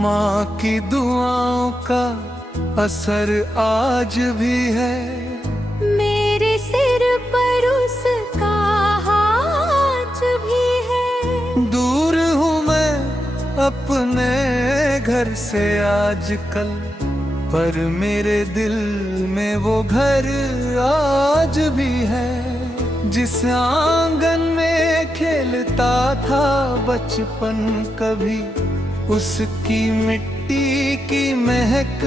माँ की दुआओं का असर आज भी है। मेरे सिर पर उसका हाथ भी है। दूर हूँ मैं अपने घर से आजकल, पर मेरे दिल में वो घर आज भी है। जिस आंगन में खेलता था बचपन कभी, उसकी मिट्टी की महक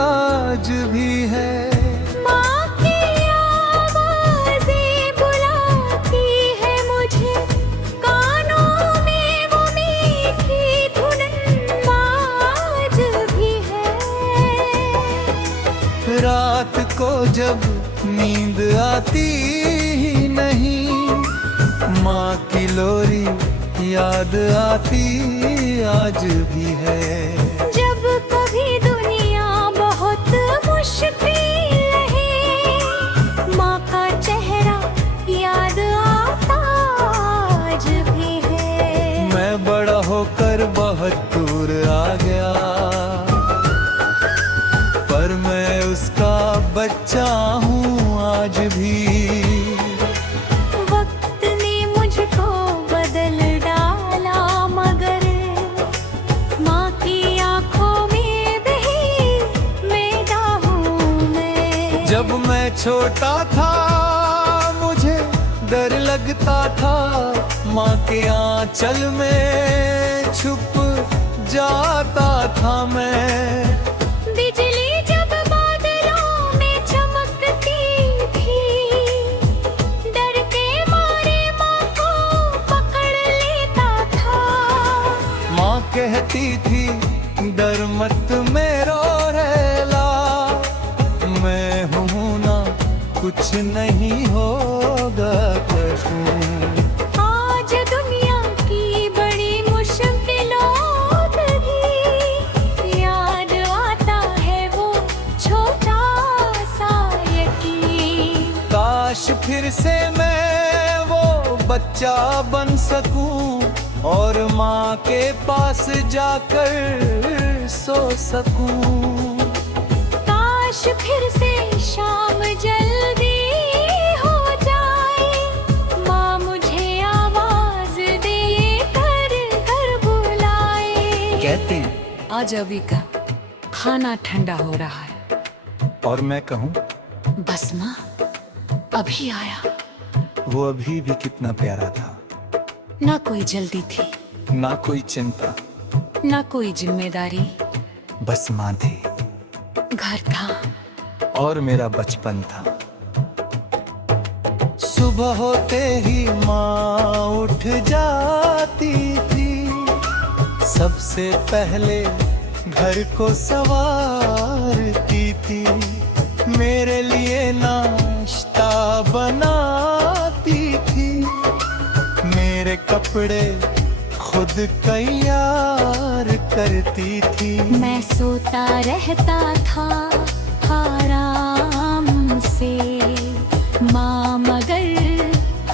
आज भी है। माँ की आवाज़ें बुलाती है मुझे, कानों में वो मीठी धुन आज भी है। रात को जब नींद आती ही नहीं, माँ की लोरी याद आती आज भी है। जब कभी दुनिया बहुत मुश्किल है, माँ का चेहरा याद आता आज भी है। मैं बड़ा होकर बहुत दूर आ गया, पर मैं उसका बच्चा हूँ आज भी। वक्त ने मुझको बदल डाला, मगर माँ की आंखों में बही मैदा हूँ मैं। जब मैं छोटा था मुझे डर लगता था, माँ के आंचल में छुप जाता था मैं। बिजली जब बादलों में चमकती थी, डर के मारे माँ को पकड़ लेता था। माँ कहती थी डर मत मेरो रेला, मैं हूँ ना कुछ नहीं होगा कसूं। आज दुनिया की बड़ी मुश्किलों भी याद आता है वो छोटा सा यकीन। काश फिर से मैं वो बच्चा बन सकूं, और माँ के पास जाकर सो सकूं। काश फिर से शाम जल्दी हो जाए, माँ मुझे आवाज दे कर घर बुलाए। कहते हैं आज अभी का खाना ठंडा हो रहा है। और मैं कहूँ बस माँ अभी आया। वो अभी भी कितना प्यारा था। ना कोई जल्दी थी, ना कोई चिंता, ना कोई जिम्मेदारी। बस माँ थी घर था और मेरा बचपन था। सुबह होते ही माँ उठ जाती थी, सबसे पहले घर को संवारती थी। मेरे लिए नाश्ता बनाती थी, मेरे कपड़े खुद तैयार करती थी। मैं सोता रहता था आराम से, माँ मगर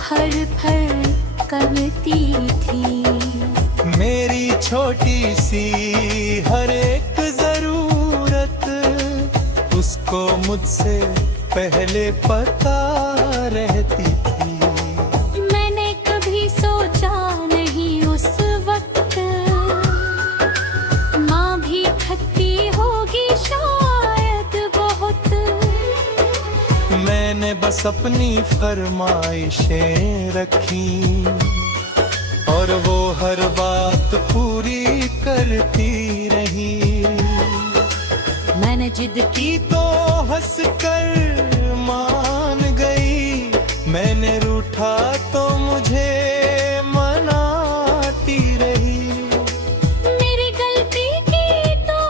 हर पल करती थी। मेरी छोटी सी हर एक जरूरत उसको मुझसे पहले पता रहती थी। मैंने कभी सोचा नहीं उस वक्त, माँ भी थकती होगी शायद बहुत। मैंने बस अपनी फरमाइशें रखी, और वो हर बात पूरी करती रही। मैंने जिद की तो हंस कर मान गई, मैंने रूठा तो मुझे मनाती रही। मेरी गलती की तो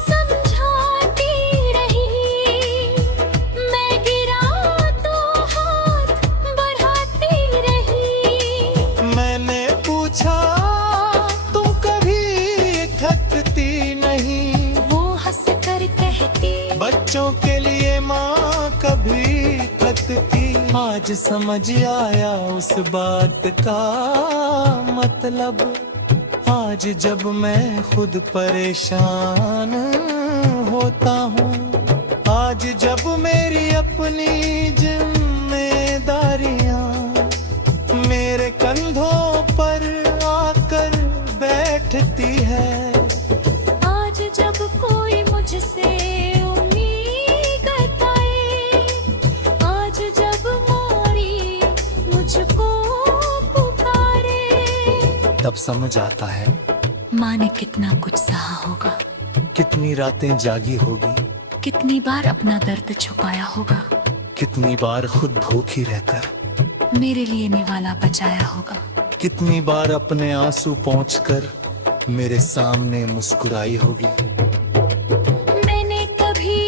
समझाती रही, मैं गिरा तो हाथ बढ़ाती रही। मैंने पूछा तुम कभी थकती नहीं, वो हंस कर कहती बच्चों के लिए माँ कभी थकती। आज समझ आया उस बात का मतलब, आज जब मैं खुद परेशान होता हूँ, आज जब मेरी अपनी जिम्मेदारियाँ मेरे कंधों पर आकर बैठती है, आज जब कोई मुझसे उम्मीद करताए, आज जब मोरी मुझको पुकारे, तब समझ आता है माँ ने कितना कुछ सहा होगा, कितनी रातें जागी होगी, कितनी बार अपना दर्द छुपाया होगा, कितनी बार खुद भूखी रहकर मेरे लिए निवाला बचाया होगा। कितनी बार अपने आंसू पोंछकर मेरे सामने मुस्कुराई होगी। मैंने कभी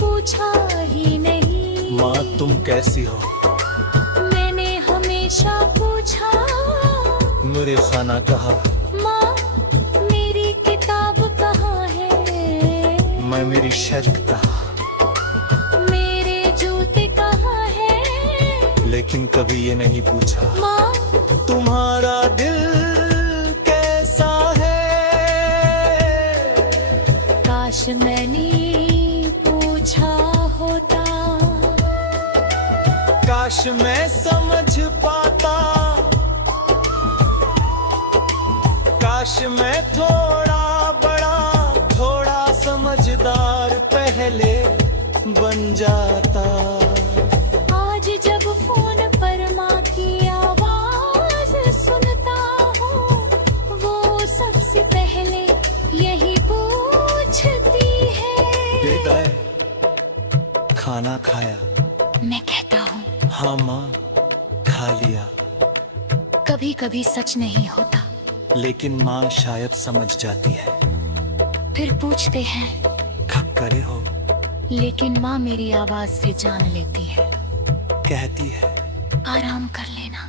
पूछा ही नहीं माँ तुम कैसी हो, मैंने हमेशा पूछा, मेरे खाना कहा, माँ मेरी किताब कहाँ है, मैं मेरी शर्क कहा, मेरे जूते कहाँ है, लेकिन कभी ये नहीं पूछा माँ तुम्हारा दिल कैसा है। काश मैंने पूछा होता, काश मैं समझ पाता, काश मैं थोड़ा बड़ा थोड़ा समझदार पहले बन जाता। आज जब फोन पर माँ की आवाज सुनता हूँ, वो सबसे पहले यही पूछती है, बेटा खाना खाया? मैं कहता हूँ हाँ माँ खा लिया। कभी कभी सच नहीं होता, लेकिन माँ शायद समझ जाती है। फिर पूछते हैं कब करे हो, लेकिन माँ मेरी आवाज से जान लेती है, कहती है आराम कर लेना।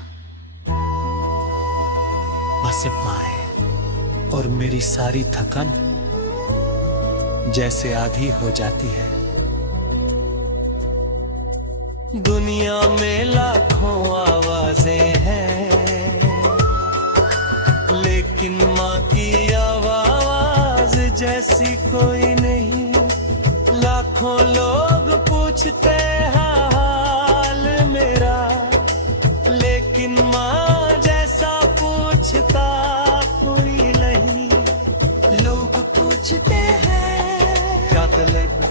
बस इतना है, और मेरी सारी थकन जैसे आधी हो जाती है। दुनिया में लाखों आवाजें हैं, लेकिन माँ की आवाज जैसी कोई नहीं। लाखों लोग पूछते हैं हाल मेरा, लेकिन माँ जैसा पूछता कोई नहीं। लोग पूछते हैं क्या तलब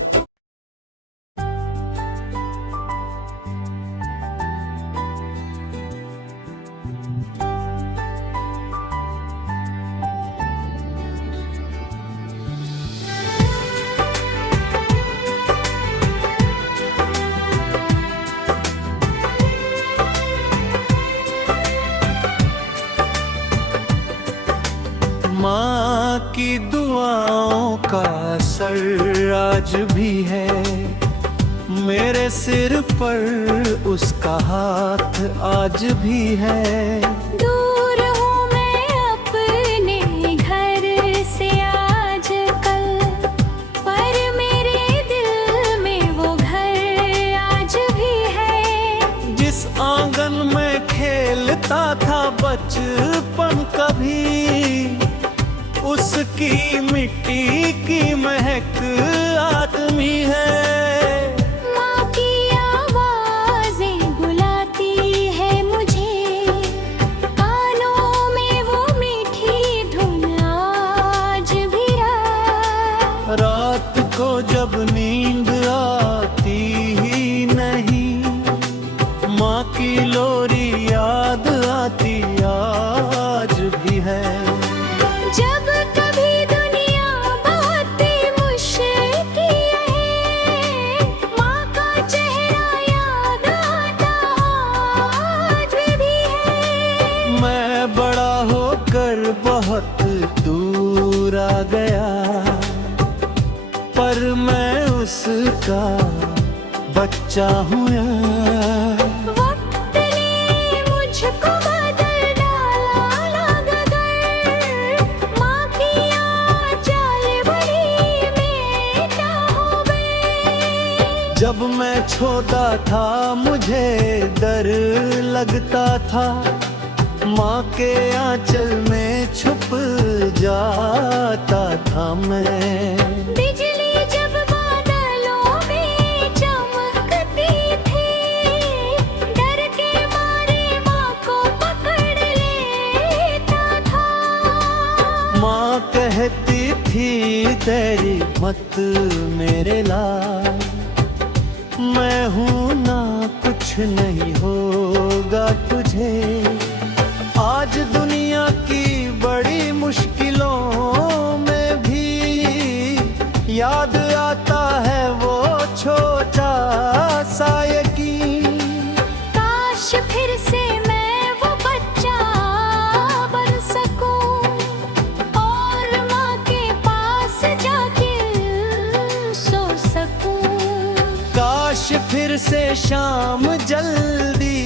माँ की दुआओं का असर आज भी है, मेरे सिर पर उसका हाथ आज भी है। दूर हूँ मैं अपने घर से आजकल, पर मेरे दिल में वो घर आज भी है। जिस आंगन में खेलता था बचपन कभी, उसकी मिट्टी की महक आदमी है। माँ की आवाज़ें बुलाती है मुझे, कानों में वो मीठी धुन आज भी रात को जब नींद आती ही नहीं, माँ की लोरी याद आती आज भी है। जब कभी दुनिया बहुत मुश्किल है, माँ का चेहरा याद आता आज भी है। मैं बड़ा होकर बहुत दूर आ गया, पर मैं उसका बच्चा हूँ यार। वक्त ने मुझको बदल डाला लगकर, माँ की आंचल बड़ी बेटा हो गई। जब मैं छोटा था मुझे डर लगता था, माँ के आंचल में छुप जाता था मैं। बिजली जब बादलों में चमकती थी, डर के मारे माँ को पकड़ लेता था। माँ कहती थी तेरी मत मेरे लाल, मैं हूँ ना कुछ नहीं होगा तुझे। आज दुनिया की बड़ी मुश्किलों में भी याद आता है वो छोटा सा यकीन। काश फिर से मैं वो बच्चा बन सकूं और माँ के पास जाके सो सकूं। काश फिर से शाम जल्दी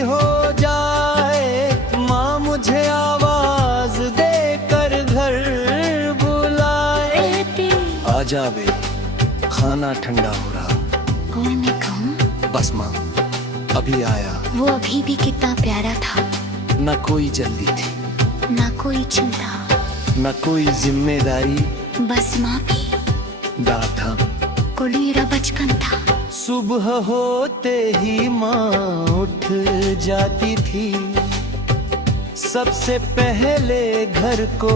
हो जाए, माँ मुझे आवाज देकर घर बुलाए। आजा बे, खाना ठंडा हो रहा। और मैं कहूं, बस माँ अभी आया। वो अभी भी कितना प्यारा था। न कोई जल्दी थी, ना कोई चिंता, न कोई जिम्मेदारी, बस माँ की डा था। कुलीरा बचपन था। सुबह होते ही माँ उठ जाती थी, सबसे पहले घर को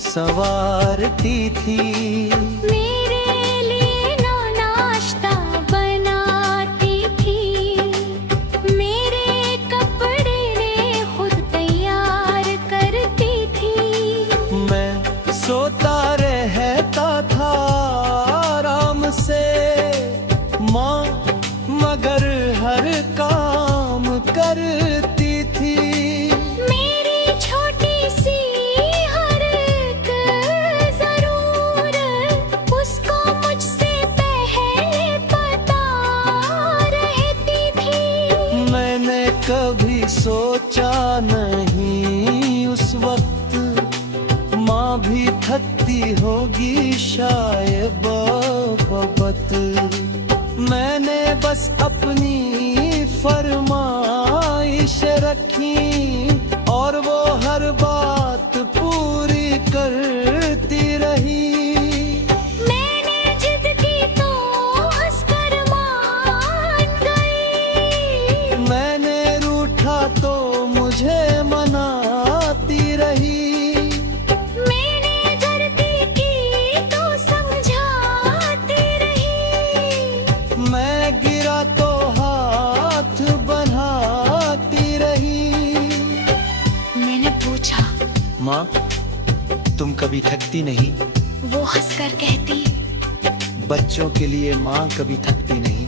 संवारती थी। मेरे लिए नाश्ता बनाती थी, मेरे कपड़े ने खुद तैयार करती थी। मैं सोता रहता था आराम से, माँ मगर हर काम करती थी। मेरी छोटी सी हर एक जरूरत उसको मुझसे पहले पता रहती थी। मैंने कभी सोचा नहीं उस वक्त माँ भी थकती होगी शायद बहुत। मैंने बस अपनी फरमाइश रखी और वो हर बात पूरी करती रही। मैंने जिद की तो हंसकर मान गई, मैंने रूठा तो मुझे मनाती रही। मैंने गलती की तो समझाती रही, मैं गिरा तो हाथ बढ़ाती रही। मैंने पूछा, माँ तुम कभी थकती नहीं? वो हंसकर कहती, बच्चों के लिए माँ कभी थकती नहीं।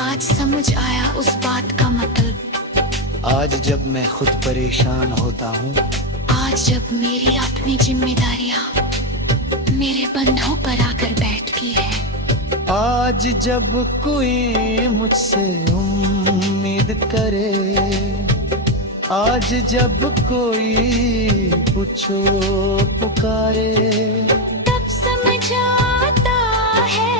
आज समझ आया उस बात का मतलब। आज जब मैं खुद परेशान होता हूँ, आज जब मेरी अपनी जिम्मेदारियां मेरे बंधों पर आकर बैठती है, आज जब कोई मुझसे उम्मीद करे, आज जब कोई पूछो पुकारे, तब समझ आता है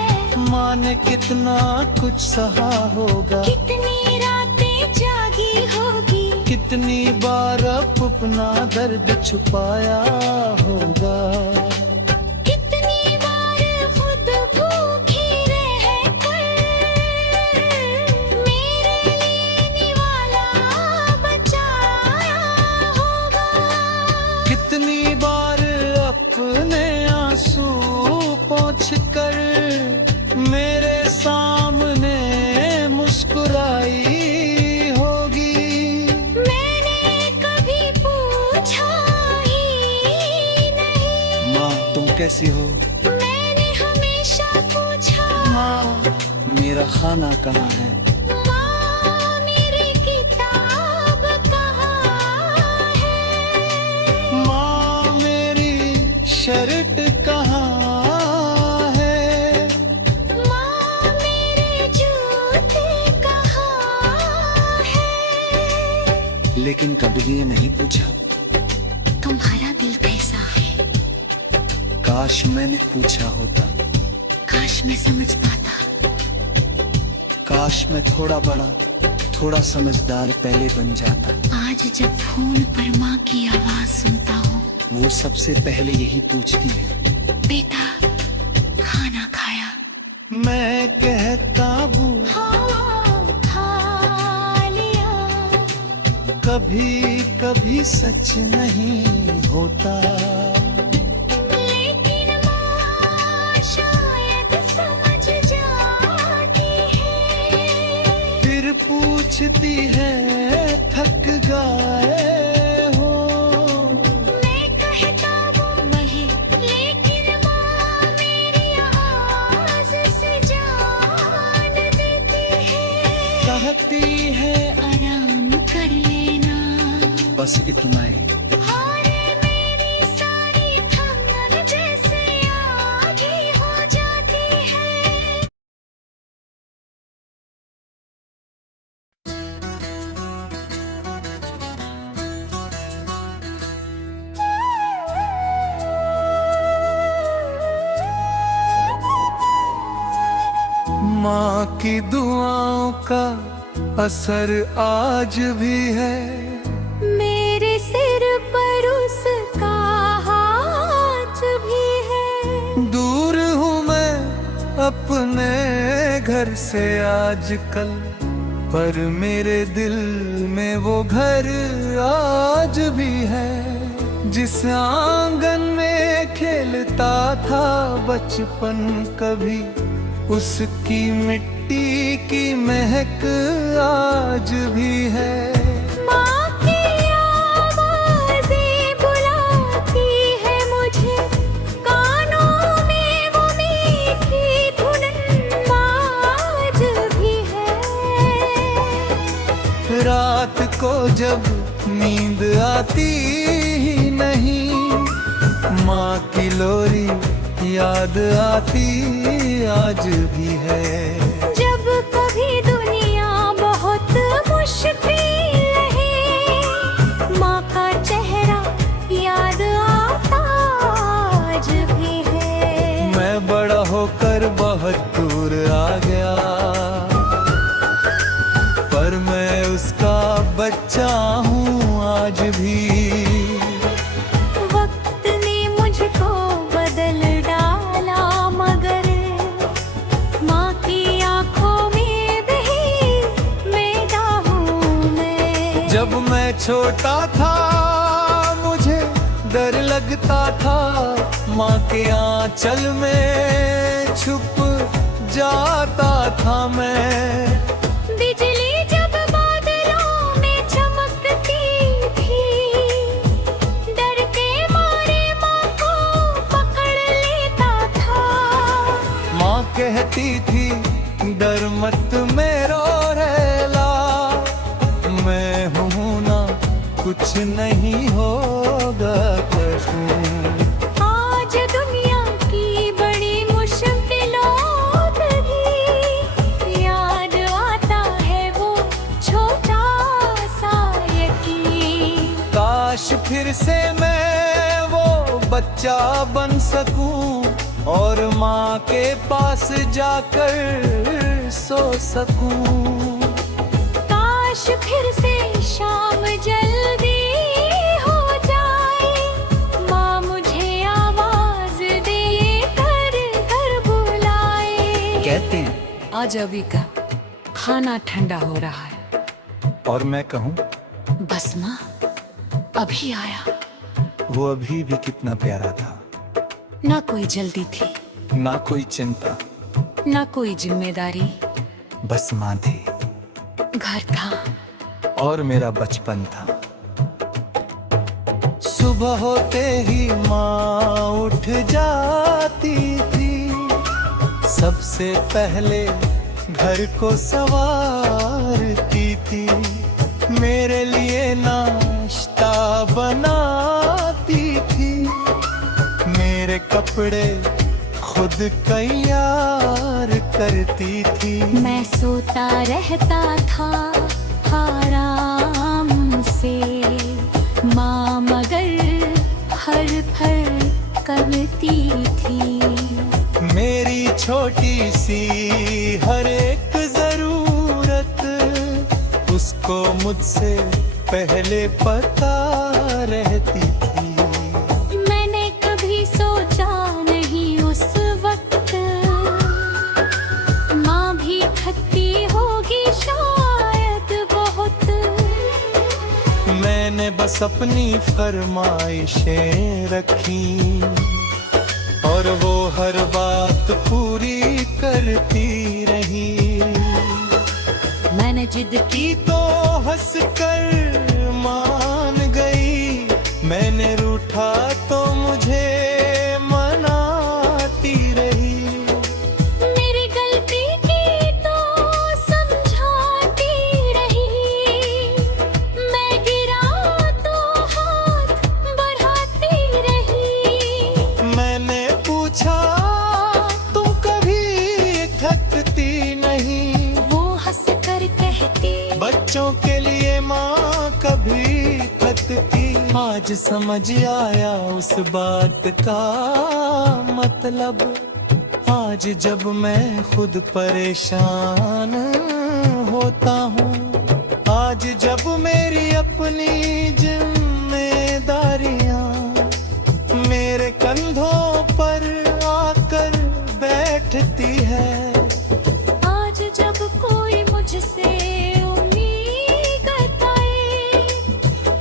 माँ ने कितना कुछ सहा होगा। कितनी रातें जागी होगी, कितनी बार अपना दर्द छुपाया होगा। कितनी बार खुद भूखी रहकर मेरे लिए निवाला बचाया होगा। कितनी बार अपने आंसू पोंछकर मेरे सामने मुस्कुराई होगी। मैंने कभी पूछा ही नहीं, माँ तुम कैसी हो? मैंने हमेशा पूछा, माँ मेरा खाना कहाँ है? माँ मेरी किताब कहाँ है? माँ मेरी शर्ट कहाँ है? माँ मेरे जूते कहाँ है? लेकिन कभी ये नहीं पूछा तुम्हारा दिल कैसा है? काश मैंने पूछा होता। काश मैं समझ पाता। काश मैं थोड़ा बड़ा थोड़ा समझदार पहले बन जाता। आज आज जब फोन पर माँ की आवाज सुनता हूँ, वो सबसे पहले यही पूछती है, बेटा खाना खाया? मैं कहता हूँ हाँ खा लिया। कभी कभी सच नहीं होता, लेकिन माँ शायद समझ जाती है। फिर पूछती है थक गए हो? मैं कहता हूँ नहीं, लेकिन माँ मेरी आवाज से जान देती है। कहती है आराम कर लेना, बस इतना ही। हारे मेरी सारी थकान जैसे आधी हो जाती है। माँ की दुआओं का असर आज भी है, मेरे सिर पर उसका हाथ भी है। दूर हूँ मैं अपने घर से आजकल, पर मेरे दिल में वो घर आज भी है। जिस आंगन में खेलता था बचपन कभी, उसकी मिट्टी की महक आज भी है। माँ की आवाज़ें बुलाती है मुझे, कानों में वो मीठी धुन आज भी है। रात को जब नींद आती ही नहीं, माँ की लोरी याद आती आज भी है। जब कभी दुनिया बहुत मुश्किल है, माँ का चेहरा याद आता आज भी है। मैं बड़ा होकर बहुत दूर आ गया, पर मैं उसका बच्चा हूँ आज भी। वक्त ने मुझको बदल डाला, मगर माँ की आंखों में बही बेटा हूँ मैं। जब मैं छोटा था मुझे डर लगता था, माँ के आंचल में छुप जाता था मैं। बिजली जब बादलों में चमकती थी, डर के मारे माँ को पकड़ लेता था। माँ कहती थी डर मत मेरो रेला, मैं हूँ ना कुछ नहीं होगा करूँ। आज दुनिया की बड़ी मुश्किलों पर भी याद आता है वो छोटा सा यकीन। काश फिर से मैं वो बच्चा बन सकूं और माँ के पास जाकर सो सकूं। काश फिर से शाम जल्दी हो जाए, माँ मुझे आवाज दे कर घर बुलाए। कहते हैं आज अभी का खाना ठंडा हो रहा है। और मैं कहूँ बस माँ अभी आया। वो अभी भी कितना प्यारा था। ना कोई जल्दी थी, ना कोई चिंता, ना कोई जिम्मेदारी। बस माँ थी घर था और मेरा बचपन था। सुबह होते ही माँ उठ जाती थी, सबसे पहले घर को संवारती थी। मेरे लिए नाश्ता बनाती थी, मेरे कपड़े खुद तैयार करती थी। मैं सोता रहता था आराम से, माँ मगर हर फर करती थी। मेरी छोटी सी हर एक जरूरत उसको मुझसे पहले पता रहती थी। मैंने कभी सोचा नहीं उस वक्त माँ भी थकती होगी शायद बहुत। मैंने बस अपनी फरमाइशें रखी और वो हर बात पूरी करती रही। मैंने जिद की तो हंस कर मान गई, मैंने रूठा तो मुझे मनाती रही। मेरी गलती की तो समझाती रही, मैं गिरा तो हाथ बढ़ाती रही। मैंने पूछा तुम कभी थकती नहीं, वो हंस कर कहती बच्चों के लिए माँ कभी थकती। आज समझ आया उस बात का मतलब, आज जब मैं खुद परेशान होता हूँ, आज जब मेरी अपनी जिम्मेदारियाँ मेरे कंधों पर आकर बैठती है। आज जब कोई मुझसे उम्मीद करताए,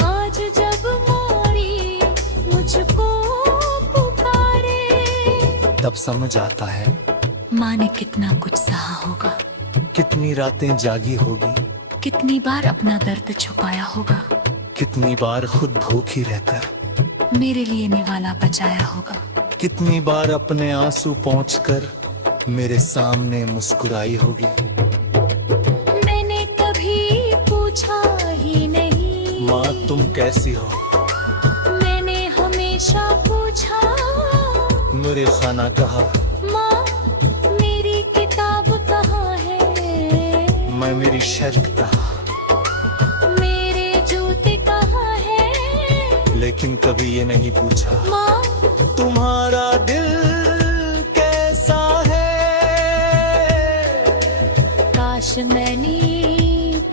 आज जब मोरी मुझको पुकारे, तब समझ आता है माँ ने कितना कुछ सहा होगा, कितनी रातें जागी होगी, कितनी बार अपना दर्द छुपाया होगा, कितनी बार खुद भूखी रहकर मेरे लिए निवाला बचाया होगा। कितनी बार अपने आंसू पोंछकर मेरे सामने मुस्कुराई होगी। मैंने कभी पूछा ही नहीं माँ तुम कैसी हो, मैंने हमेशा पूछा मेरे खाना कहा, माँ मेरी किताब कहाँ है, मैं मेरी शर्क कहा, मेरे जूते कहाँ है। लेकिन कभी ये नहीं पूछा माँ तुम्हारा दिल कैसा है। काश मैंने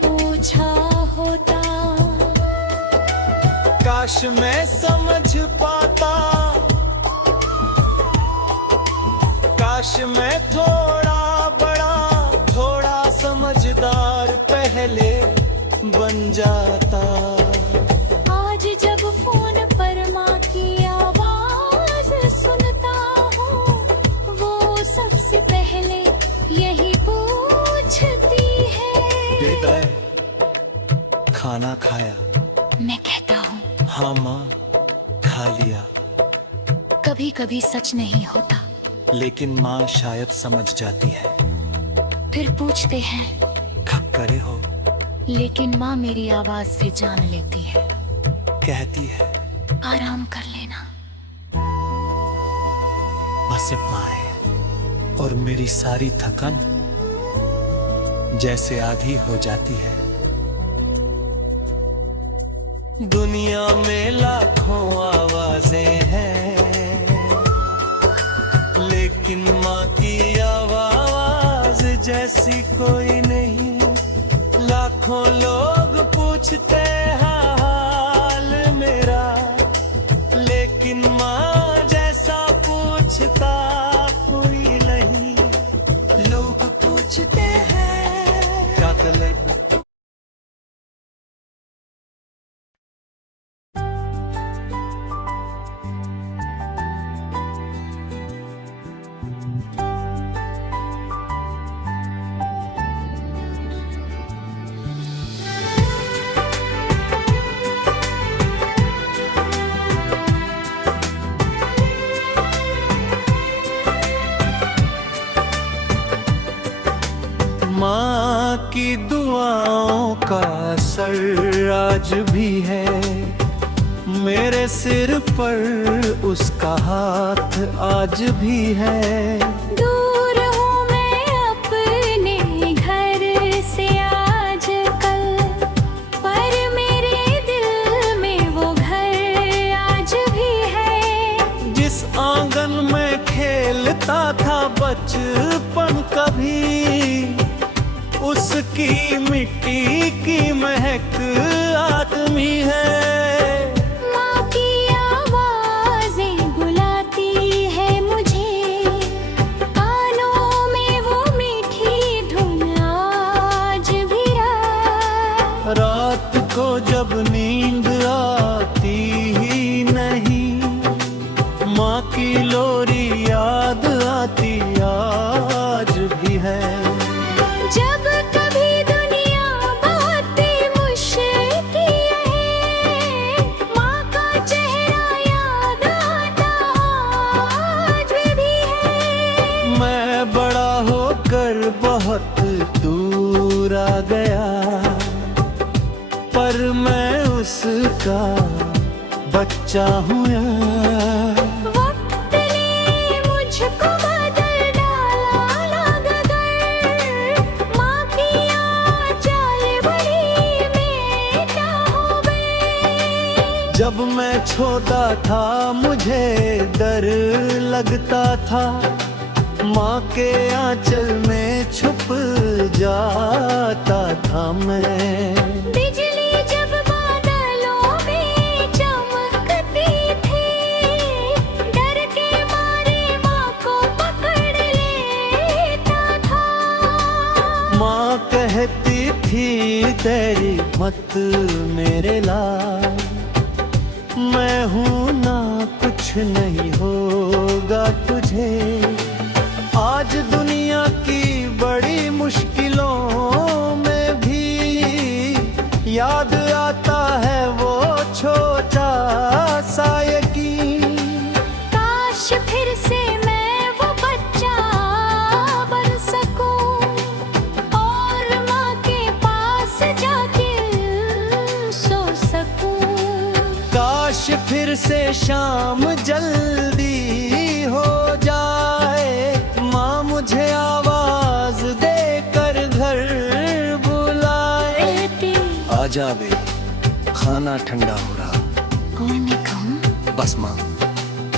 पूछा होता, काश मैं समझ पाता, काश मैं थोड़ा बड़ा थोड़ा समझदार पहले बन जाता। आज जब फोन पर माँ की आवाज सुनता हूँ, वो सबसे पहले यही पूछती है बेटा खाना खाया? मैं कहता हूँ हाँ माँ खा लिया। कभी कभी सच नहीं होता, लेकिन माँ शायद समझ जाती है। फिर पूछते हैं कब करे हो, लेकिन माँ मेरी आवाज से जान लेती है, कहती है आराम कर लेना। बस इतना है और मेरी सारी थकन जैसे आधी हो जाती है। दुनिया में लाखों आवाजें हैं, लेकिन माँ की आवाज जैसी कोई नहीं। लाखों लोग पूछते हाल मेरा, लेकिन माँ जैसा पूछता कोई नहीं। लोग पूछते हैं क्या तलब माँ की दुआओं का असर आज भी है मेरे सिर पर, उसका हाथ आज भी है। दूर हूँ मैं अपने घर से आजकल, पर मेरे दिल में वो घर आज भी है। जिस आंगन में खेलता था बचपन कभी, उसकी मिट्टी की महक आदमी है। माँ की आवाज़ें बुलाती है मुझे, कानों में वो मीठी धुन आज भी रात को जब नींद आती ही नहीं, माँ की लोरी याद आती आज भी है। जब कभी दुनिया बहुत मुश्किल है, माँ का चेहरा याद आता आज भी है। मैं बड़ा होकर बहुत दूर आ गया, पर मैं उसका बच्चा हूँ यार। वक्त ने मुझको बदल डाला लगकर, माँ की आंचल बड़ी बेटा हो गई। जब मैं छोटा था मुझे डर लगता था, माँ के आंचल में छुप जाता था मैं। बिजली जब बादलों में चमकती थी, डर के मारे माँ को पकड़ लेता था। माँ कहती थी तेरी मत मेरे लाल, मैं हूँ ना कुछ नहीं होगा तुझे। आज दुनिया की बड़ी मुश्किलों में भी याद आता है वो छोटा सा यकीन। काश फिर से मैं वो बच्चा बन सकूं, और माँ के पास जाके सो सकूं। काश फिर से शाम जल्दी हो जाए, माँ मुझे आवाज देकर घर बुलाए। आजा बे, खाना ठंडा हो रहा। और मैं कहूं, बस माँ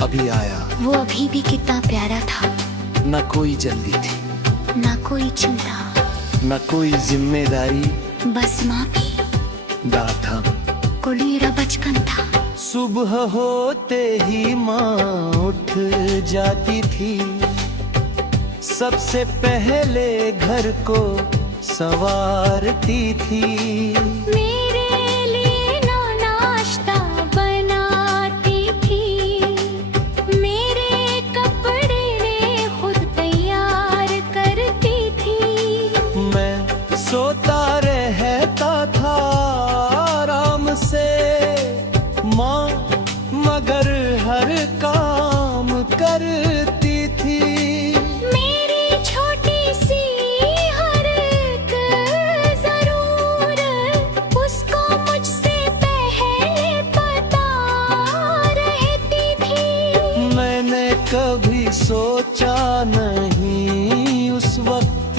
अभी आया। वो अभी भी कितना प्यारा था। न कोई जल्दी थी, ना कोई चिंता, न कोई जिम्मेदारी, बस माँ भी दा था। कुलीरा बचपन था। सुबह होते ही माँ उठ जाती थी, सबसे पहले घर को संवारती थी। मेरे लिए ना नाश्ता बनाती थी, मेरे कपड़े खुद तैयार करती थी। मैं सोता रहता था आराम से, माँ मगर हर काम करती थी। मेरी छोटी सी हर एक ज़रूरत उसको मुझसे पहले पता रहती थी। मैंने कभी सोचा नहीं उस वक्त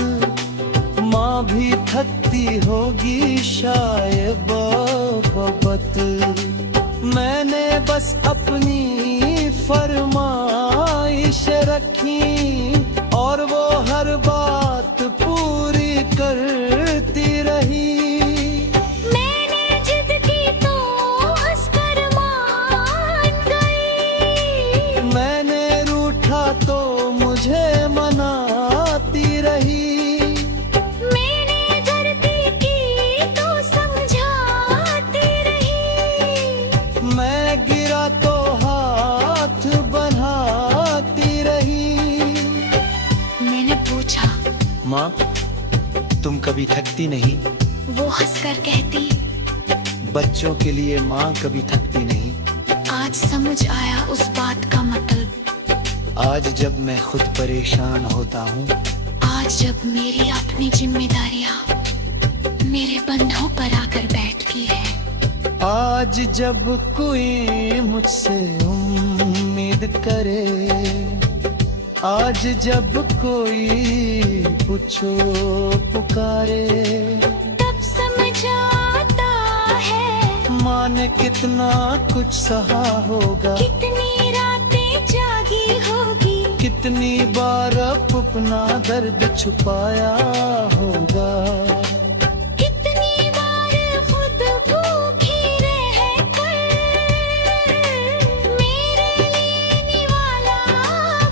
माँ भी थकती होगी शायद बहुत। मैंने बस अपनी फरमाइश रखी और वो हर बात पूरी करती रही। मैंने जिद की तो हंसकर मान गई, मैंने रूठा तो मुझे मनाती रही। मैंने गलती की तो समझाती रही, मैं गिरा तो हाथ बढ़ाती रही। मैंने पूछा, माँ तुम कभी थकती नहीं? वो हंसकर कहती, बच्चों के लिए माँ कभी थकती नहीं। आज समझ आया उस बात का मतलब। आज जब मैं खुद परेशान होता हूँ, आज जब मेरी अपनी जिम्मेदारियां मेरे बंधों पर आकर बैठती है, आज जब कोई मुझसे उम्मीद करे, आज जब कोई पूछो पुकारे, तब समझ आता है माँ ने कितना कुछ सहा होगा, कितनी रातें जागी होगी, कितनी बार अपना दर्द छुपाया होगा, कितनी बार खुद भूखी रहकर मेरे लिए निवाला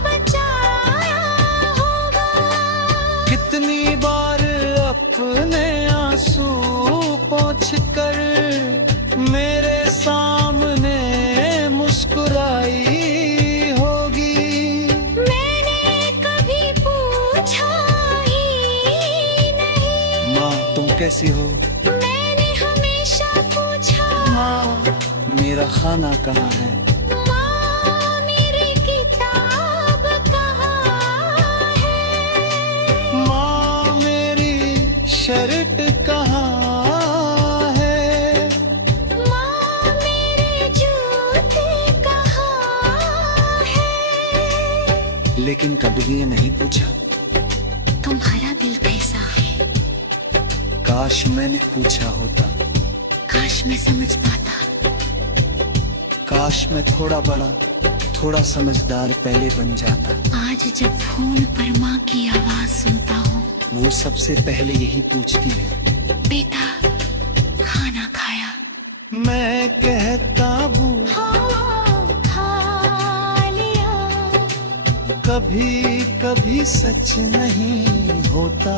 बचाया होगा। कितनी बार अपने आंसू पोंछ कर मेरे सामने मुस्कुराई होगी। मैंने कभी पूछा ही नहीं, माँ तुम कैसी हो? मैंने हमेशा पूछा, माँ मेरा खाना कहाँ है? माँ मेरी किताब कहाँ है? माँ मेरी शर्ट कहाँ है? माँ मेरे जूते कहाँ है? लेकिन कभी ये नहीं पूछा, तुम्हारा दिल कैसा है? काश मैंने पूछा होता, काश मैं समझ पाता, काश मैं थोड़ा बड़ा थोड़ा समझदार पहले बन जाता। आज जब फोन पर माँ की आवाज सुनता हूँ, वो सबसे पहले यही पूछती है, बेटा खाना खाया? मैं कहता हूँ हाँ खा लिया। कभी कभी सच नहीं होता,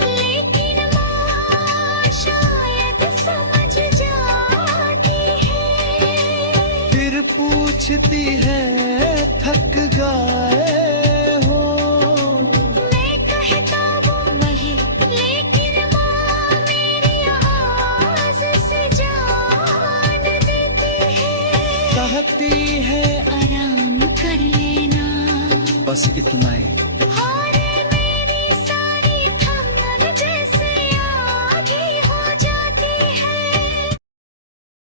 लेकिन माँ शायद समझ जाती है, फिर पूछती है थक गए हो? मैं कहता हूँ नहीं, लेकिन माँ मेरी आवाज से जान देती है, कहती है आराम कर लेना। बस इतना ही।